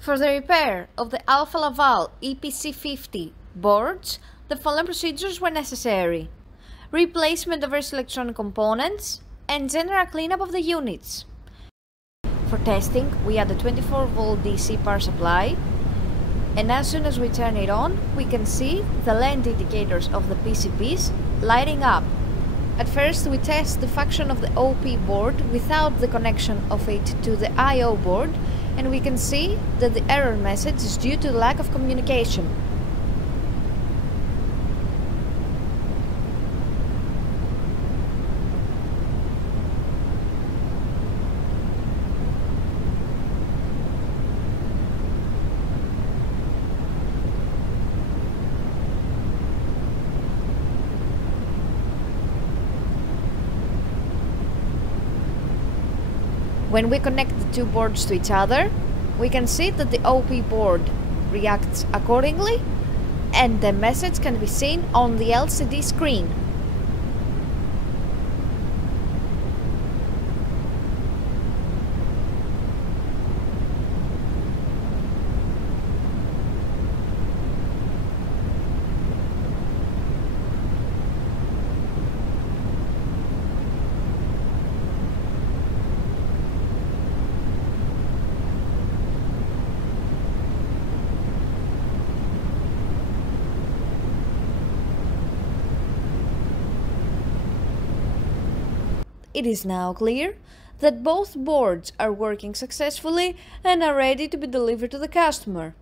For the repair of the Alfa Laval EPC 50 boards, the following procedures were necessary: replacement of various electronic components and general cleanup of the units. For testing, we add a 24-volt DC power supply, and as soon as we turn it on, we can see the LED indicators of the PCBs lighting up. At first, we test the function of the OP board without the connection of it to the I/O board, and we can see that the error message is due to lack of communication. When we connect the two boards to each other, we can see that the OP board reacts accordingly, and the message can be seen on the LCD screen. It is now clear that both boards are working successfully and are ready to be delivered to the customer.